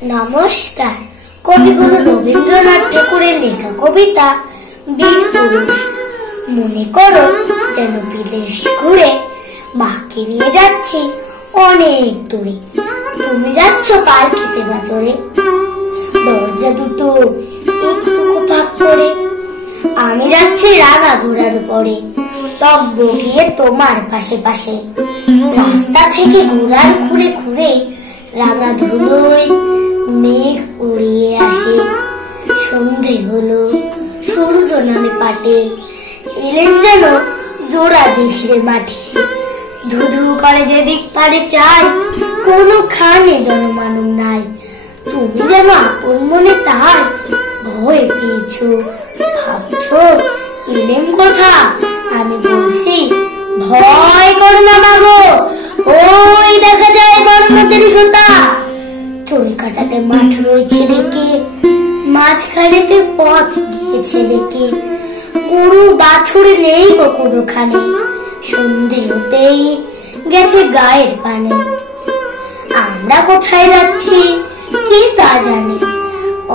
নমস্কার। কবিগুরু রবীন্দ্রনাথ ঠাকুরের লেখা কবিতা বীর পুরুষ। মনে করো যেন বিদেশ ঘুরে মাকে নিয়ে যাচ্ছি অনেক দূরে। তুমি যাচ্ছ পালকিতে বাজরে, দরজা দুটো একটু ফাঁক করে। আমি যাচ্ছি রাঙা ঘোড়ার উপরে, তক বগিয়ে তোমার পাশে পাশে। রাস্তা থেকে ঘোড়ার ঘুরে ঘুরে রাঙা ধুলোয় মেঘ উড়িয়ে আসে। সন্ধে হলো, সূর্য নামে পাটে, এলেন যেন জোড়া দেখিরে মাঠে। ধুধু করে যেদিক তারে চাই, কোনো খানে জনমানব নাই। তুমি যেন আপন মনে তাই ভয় পেয়েছো, ভাবছো এলেন কোথা। আমি বলছি ভয় করো না মাগো, ওই দেখা যায় বড় নদীর সোতা। চড়ে কাটাতে মাঠ রয়েছে রেখে, মাঝখানেতে পথ গিয়েছে রেখে। গরু বাছুর নেই কোনোখানে, সন্ধে হতেই গেছে গায়ের পানে। আমরা কোথায় যাচ্ছি কি তা জানে,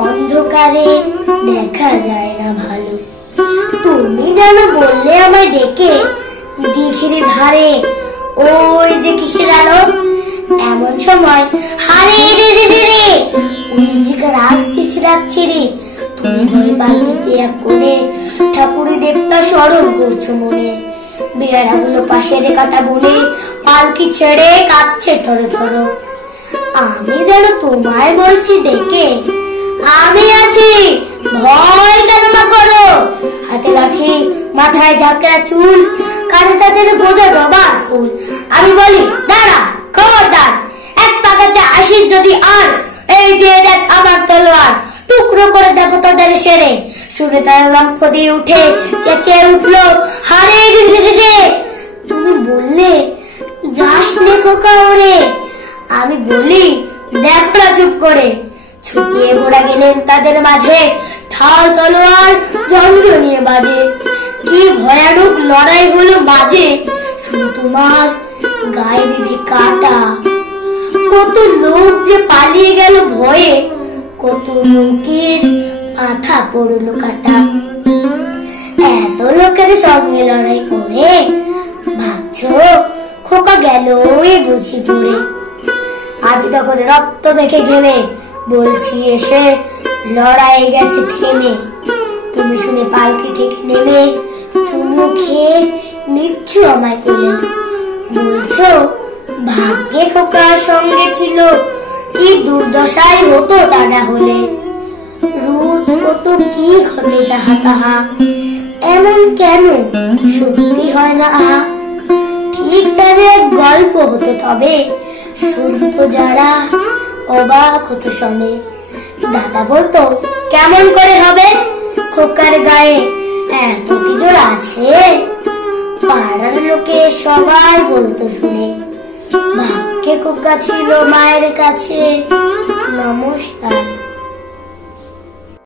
অন্ধকারে দেখা যায় না ভালো। তুমি যেন বললে আমায় ডেকে দিঘির ধারে, ওই যে কিসের আলো। এমন সময় হারে রে রে রে রে, ওই যে রাস্তি রাখছে রে। তুমি ভয় পাল্টিতে এক কোণে ঠাকুরি দেবতা স্মরণ করছো মনে। বেড়াগুলো পাশে রেখাটা বলে পালকি ছেড়ে কাঁদছে থরো থরো। আমি যেন তোমায় বলছি ডেকে, আমি আছি, ভয় কেন না করো। হাতে লাঠি, মাথায় ঝাঁকড়া চুল, কানে তাদের গোজা জবার ফুল। আমি বলি দাঁড়া খবরদার, এক পা কাছে আসিস যদি আর, এই যে দেখ আমার তলোয়ার, টুকরো করে দেবো তোদের সেরে। শুনে তার লম্ফ দিয়ে উঠে চেঁচিয়ে উঠলো হারে রে রে রে। তুমি বললে যাস নে খোকা ওরে। আমি বলি দেখো না চুপ করে। ছুটিয়ে ঘোড়া গেলেন তাদের মাঝে, ঢাল তলোয়ার ঝনঝনিয়ে বাজে। কি ভয়ানক লড়াই হলো মাঝে, শুধু তোমার গায়ে দিবে কাটা। কত লোক যে পালিয়ে গেল ভয়ে, কত লোকের মাথা পড়লো কাটা। এত লোকের সঙ্গে লড়াই করে ভাবছো খোকা গেল বুঝি পড়ে। আমি তখন রক্ত মেখে ঘেমে বলছি এসে লড়াই গেছে থেমে। তুমি শুনে পালকি থেকে নেমে চুমু খেয়ে নিচ্ছ আমায় কোলে। বলছো ভাগ্যে খোকার সঙ্গে ছিল, কি দুর্দশাই হতো তা না হলে। রোজ কত কি ঘটে যাহা তাহা, এমন কেন সত্যি হয় না আহা। ঠিক যেন এক গল্প হতো তবে, শুনতো যারা অবাক হতো শোনে। দাদা বলতো কেমন করে হবে, খোকার গায়ে এত কি জোর আছে। পাড়ার লোকে সবাই বলতো শুনে, ভাগ্যে খোকা ছিল মায়ের কাছে। নমস্কার।